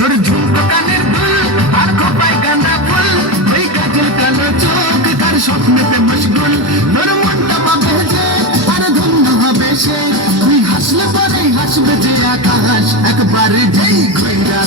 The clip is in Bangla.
তোর ঝুমকো কানের দুল আর খোপায় গাঁদা ফুল, ওই কাজল কালো চোখ তার স্বপ্নেতে মশগুল। তোর মনটা পাবে যে আর ধন্য হবে সে, তুই হাসলে পরে হাসবে যে আকাশ, একবার যেই ঘুইরা